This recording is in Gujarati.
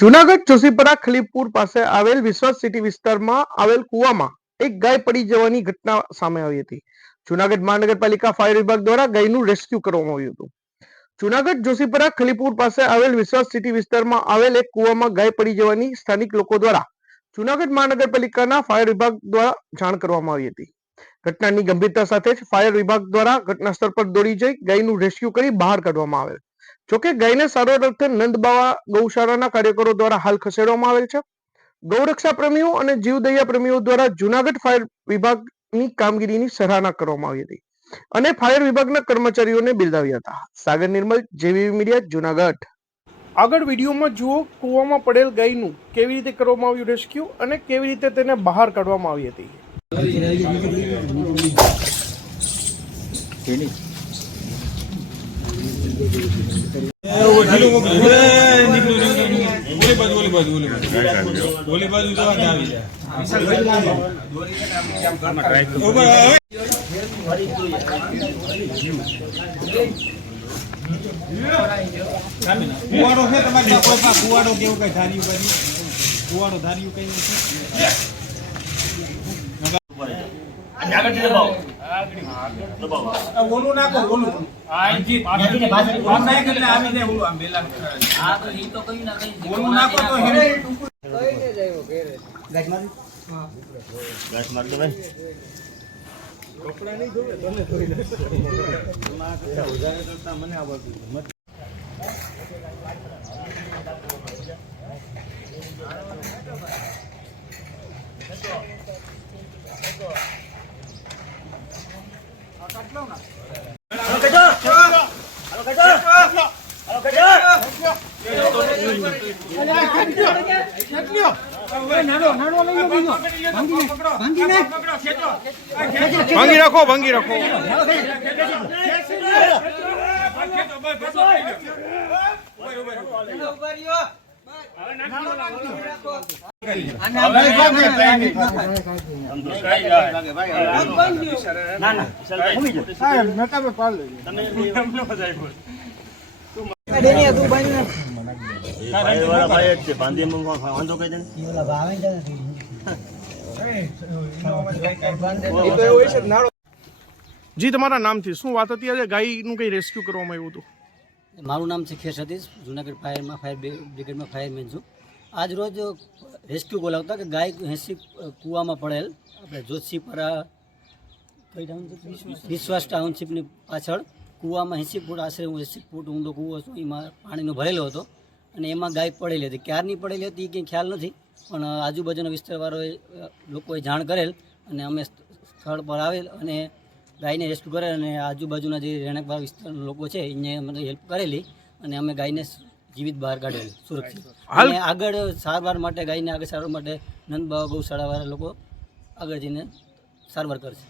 જૂનાગઢ જોશીપરા ખલીપુર પાસે આવેલ વિશ્વાસ સિટી વિસ્તારમાં આવેલ કુવામાં એક ગાય પડી જવાની ઘટના સામે આવી હતી. જૂનાગઢ મહાનગરપાલિકા ફાયર વિભાગ દ્વારા ગાયનું રેસ્ક્યુ કરવામાં આવ્યું હતું. જૂનાગઢ જોશીપરા ખલીપુર પાસે આવેલ વિશ્વાસ સિટી વિસ્તારમાં આવેલ એક કુવામાં ગાય પડી જવાની સ્થાનિક લોકો દ્વારા જૂનાગઢ મહાનગરપાલિકાના ફાયર વિભાગ દ્વારા જાણ કરવામાં આવી હતી. ઘટનાની ગંભીરતા સાથે જ ફાયર વિભાગ દ્વારા ઘટના સ્થળ પર દોડી જઈ ગાયનું રેસ્ક્યુ કરી બહાર કાઢવામાં આવેલ. જોકે ગાયને સારવાર અર્થે નંદબાવા ગૌશાળાના કાર્યકરો દ્વારા હાલ ખસેડવામાં આવેલ છે. ગૌરક્ષા પ્રેમીઓ અને જીવદયા પ્રેમીઓ દ્વારા જૂનાગઢ ફાયર વિભાગની કામગીરીની સરાહના કરવામાં આવી હતી અને ફાયર વિભાગના કર્મચારીઓને બિરદાવ્યા હતા. સાગર નિર્મલ, જેવીવી મીડિયા, જૂનાગઢ. આગળ વિડીયોમાં જુઓ કૂવામાં પડેલ ગાયનું કેવી રીતે કરવામાં આવ્યું રેસ્ક્યુ અને કેવી રીતે તેને બહાર કાઢવામાં આવી હતી. કુવાડો છે તમારી કુવાડો કેવું કઈ ધાર્યું કરી કુવાડો ધાર્યું કઈ નથી. ઓલું નાખો ઓલું ઓલું નાખો તો ગેસ માર દો ભાઈ. કપડા નહીં ધોવે તને ધોઈ લેશે. વધારે કરતા મને આવડતું. ભાંગી રાખો, ભાંગી રાખો. જી, તમારા નામથી શું વાત હતી? આજે ગાયનું કઈ રેસ્ક્યુ કરવામાં આવ્યું હતું? મારું નામ છે ખેર સતીશ, જૂનાગઢ ફાયર બ્રિગેડમાં ફાયરમેન છું. આજ રોજ રેસ્ક્યુ બોલાવતા કે ગાય 80 કૂવામાં પડેલ આપણે જોશીપરા વિશ્વાસ ટાઉનશીપની પાછળ કૂવામાં 80 ફૂટ આશરે 80 ફૂટ ઊંડો કૂવો હતો. એમાં પાણીનો ભરેલો હતો અને એમાં ગાય પડેલી હતી. ક્યારની પડેલી હતી એ કંઈ ખ્યાલ નથી, પણ આજુબાજુના વિસ્તારવાળાએ લોકોએ જાણ કરેલ અને અમે સ્થળ પર આવેલ અને ગાયને રેસ્ક્યુ કરેલ અને આજુબાજુના જે રહેણાંકવાળા વિસ્તારના લોકો છે એને મને હેલ્પ કરેલી અને અમે ગાયને જીવિત બહાર કાઢેલી સુરક્ષિત. અને આગળ સારવાર માટે ગાયને આગળ સારવાર માટે નંદબાવા ગૌશાળાવાળા લોકો આગળ જઈને સારવાર કરશે.